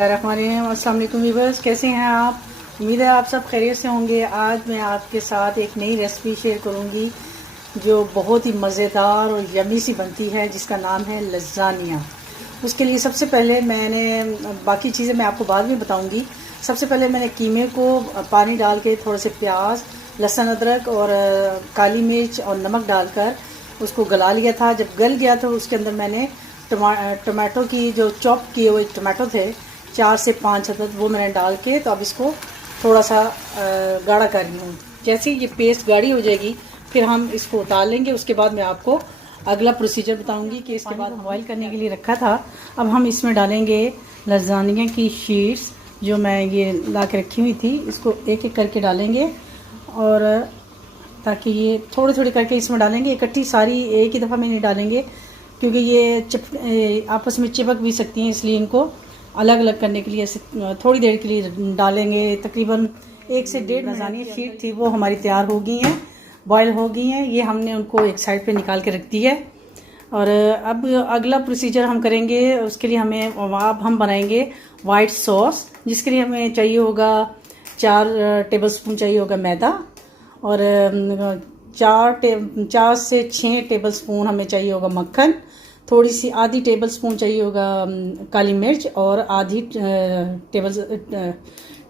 अस्सलाम वालेकुम व्यूअर्स, कैसे हैं आप? उम्मीद है आप सब खैरियत से होंगे। आज मैं आपके साथ एक नई रेसिपी शेयर करूंगी जो बहुत ही मज़ेदार और यमी सी बनती है, जिसका नाम है लज़ानिया। उसके लिए सबसे पहले मैंने, बाकी चीज़ें मैं आपको बाद में बताऊंगी, सबसे पहले मैंने कीमे को पानी डाल के थोड़े से प्याज, लहसुन, अदरक और काली मिर्च और नमक डालकर उसको गला लिया था। जब गल गया तो उसके अंदर मैंने टमाटो की जो चॉप किए हुए टमाटो थे 4 से 5 अदद, वो मैंने डाल के तो अब इसको थोड़ा सा गाढ़ा कर रही हूँ। जैसे ये पेस्ट गाढ़ी हो जाएगी फिर हम इसको उतार लेंगे। उसके बाद मैं आपको अगला प्रोसीजर बताऊंगी कि इसके बाद बॉईल करने के लिए रखा था। अब हम इसमें डालेंगे लज़ानिया की शीट्स जो मैं ये ला के रखी हुई थी, इसको एक एक करके डालेंगे और ताकि ये थोड़ी थोड़ी करके इसमें डालेंगे, इकट्ठी सारी एक ही दफ़ा में नहीं डालेंगे क्योंकि ये आपस में चिपक भी सकती हैं, इसलिए इनको अलग अलग करने के लिए ऐसे थोड़ी देर के लिए डालेंगे। तकरीबन 1 से 1.5 लज़ानिया शीट थी, वो हमारी तैयार हो गई हैं, बॉयल हो गई हैं। ये हमने उनको एक साइड पे निकाल के रख दी है। और अब अगला प्रोसीजर हम करेंगे। उसके लिए हमें, अब हम बनाएंगे वाइट सॉस, जिसके लिए हमें चाहिए होगा 4 टेबलस्पून चाहिए होगा मैदा और 4 से 6 टेबलस्पून हमें चाहिए होगा मक्खन, थोड़ी सी आधी टेबलस्पून चाहिए होगा काली मिर्च और आधी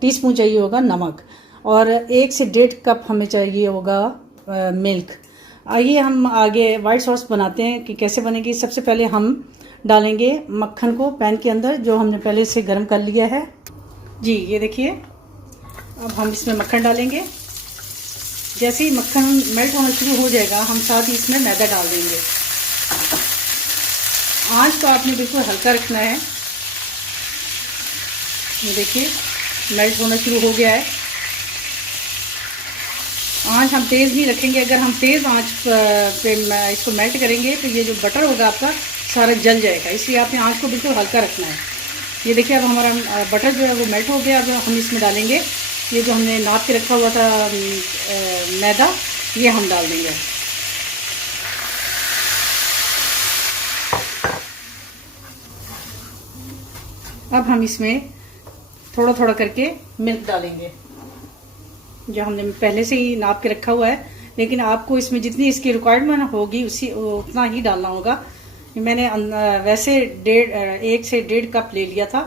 टीस्पून चाहिए होगा नमक और 1 से 1.5 कप हमें चाहिए होगा मिल्क। आइए हम आगे वाइट सॉस बनाते हैं कि कैसे बनेगी। सबसे पहले हम डालेंगे मक्खन को पैन के अंदर, जो हमने पहले से गर्म कर लिया है। जी ये देखिए, अब हम इसमें मक्खन डालेंगे। जैसे ही मक्खन मेल्ट होना शुरू हो जाएगा हम साथ ही इसमें मैदा डाल देंगे। आंच तो आपने बिल्कुल हल्का रखना है। ये देखिए मेल्ट होना शुरू हो गया है। आंच हम तेज़ नहीं रखेंगे, अगर हम तेज़ आंच पे इसको मेल्ट करेंगे तो ये जो बटर होगा आपका सारा जल जाएगा, इसलिए आपने आंच को बिल्कुल हल्का रखना है। ये देखिए अब हमारा बटर जो है वो मेल्ट हो गया। अब हम इसमें डालेंगे ये जो हमने नाप के रखा हुआ था मैदा, ये हम डाल देंगे। अब हम इसमें थोड़ा थोड़ा करके मिल्क डालेंगे, जो हमने पहले से ही नाप के रखा हुआ है, लेकिन आपको इसमें जितनी इसकी रिक्वायरमेंट होगी उतना ही डालना होगा। मैंने वैसे 1 से 1.5 कप ले लिया था,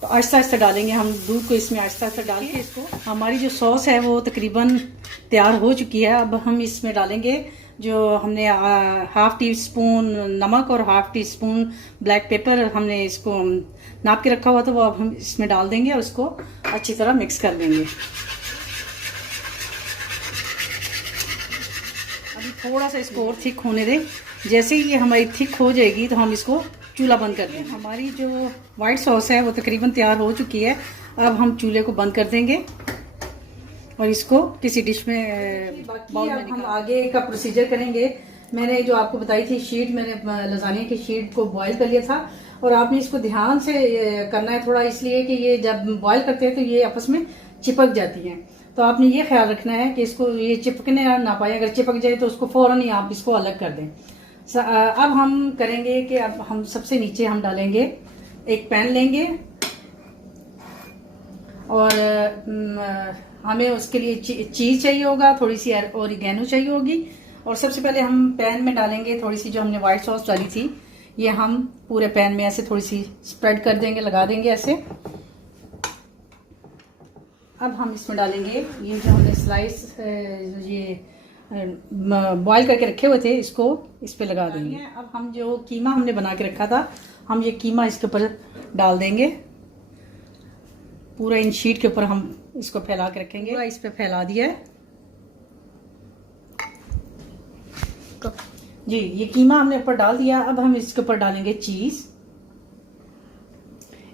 तो आहिस्ता आहिस्ता डालेंगे हम दूध को इसमें। आहिस्ता आहिस्ता डाल के इसको, हमारी जो सॉस है वो तकरीबन तैयार हो चुकी है। अब हम इसमें डालेंगे जो हमने ½ टी स्पून नमक और ½ टी स्पून ब्लैक पेपर हमने इसको नाप के रखा हुआ था, वो अब हम इसमें डाल देंगे और उसको अच्छी तरह मिक्स कर देंगे। अभी थोड़ा सा इसको और थिक होने दें। जैसे ही ये हमारी थिक हो जाएगी तो हम इसको चूल्हा बंद कर देंगे। हमारी जो वाइट सॉस है वो तकरीबन तैयार हो चुकी है। अब हम चूल्हे को बंद कर देंगे और इसको किसी डिश में, बाउल में हम आगे का प्रोसीजर करेंगे। मैंने जो आपको बताई थी शीट, मैंने लज़ानिया की शीट को बॉईल कर लिया था और आपने इसको ध्यान से करना है थोड़ा, इसलिए कि ये जब बॉईल करते हैं तो ये आपस में चिपक जाती हैं। तो आपने ये ख्याल रखना है कि इसको ये चिपकने ना पाए, अगर चिपक जाए तो उसको फौरन ही आप इसको अलग कर दें। अब हम करेंगे कि अब हम सबसे नीचे हम डालेंगे, एक पैन लेंगे और हमें उसके लिए चीज़ चाहिए होगा, थोड़ी सी ओरिगैनो चाहिए होगी। और सबसे पहले हम पैन में डालेंगे थोड़ी सी जो हमने वाइट सॉस डाली थी, ये हम पूरे पैन में ऐसे थोड़ी सी स्प्रेड कर देंगे, लगा देंगे ऐसे। अब हम इसमें डालेंगे ये जो हमने स्लाइस ये बॉईल करके रखे हुए थे, इसको इस पे लगा देंगे। अब हम जो कीमा हमने बना के रखा था, हम ये कीमा इसके ऊपर डाल देंगे। पूरा इन शीट के ऊपर हम इसको फैला के रखेंगे। पूरा इस पे फैला दिया है जी। ये कीमा हमने ऊपर डाल दिया। अब हम इसके ऊपर डालेंगे चीज़।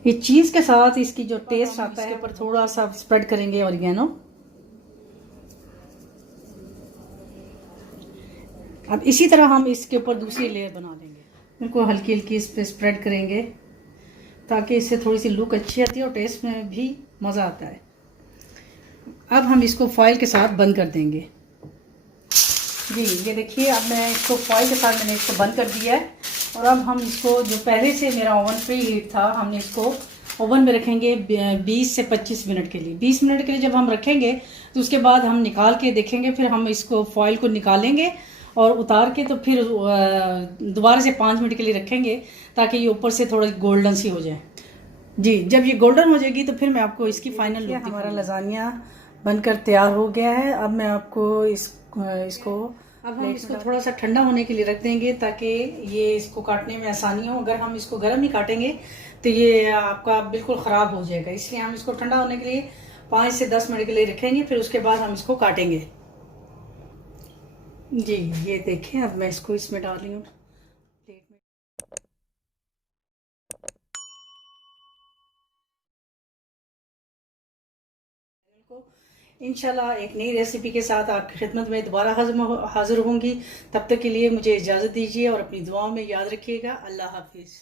ये चीज़ के साथ इसकी जो टेस्ट आता है, इसके ऊपर थोड़ा सा स्प्रेड करेंगे ऑरिगेनो। अब इसी तरह हम इसके ऊपर दूसरी लेयर बना देंगे। इनको हल्की हल्की इस पे स्प्रेड करेंगे ताकि इससे थोड़ी सी लुक अच्छी आती है और टेस्ट में भी मज़ा आता है। अब हम इसको फॉइल के साथ बंद कर देंगे। जी ये देखिए, अब मैं इसको फॉइल के साथ मैंने इसको बंद कर दिया है। और अब हम इसको, जो पहले से मेरा ओवन प्री हीट था, हमने इसको ओवन में रखेंगे 20 से 25 मिनट के लिए। 20 मिनट के लिए जब हम रखेंगे तो उसके बाद हम निकाल के देखेंगे, फिर हम इसको फॉइल को निकालेंगे और उतार के तो फिर दोबारा से 5 मिनट के लिए रखेंगे ताकि ये ऊपर से थोड़ा गोल्डन सी हो जाए। जी, जब ये गोल्डन हो जाएगी तो फिर मैं आपको इसकी फाइनल लुक। हमारा लजानिया बनकर तैयार हो गया है। अब मैं आपको इसको अब हम इसको थोड़ा सा ठंडा होने के लिए रख देंगे ताकि ये इसको काटने में आसानी हो। अगर हम इसको गर्म ही काटेंगे तो ये आपका बिल्कुल ख़राब हो जाएगा, इसलिए हम इसको ठंडा होने के लिए 5 से 10 मिनट के लिए रखेंगे, फिर उसके बाद हम इसको काटेंगे। जी, ये देखें, अब मैं इसको इसमें डाल रही हूँ प्लेट में। इंशाल्लाह एक नई रेसिपी के साथ आपकी खिदमत में दोबारा हाजिर होंगी। तब तक के लिए मुझे इजाज़त दीजिए और अपनी दुआओं में याद रखिएगा। अल्लाह हाफिज़।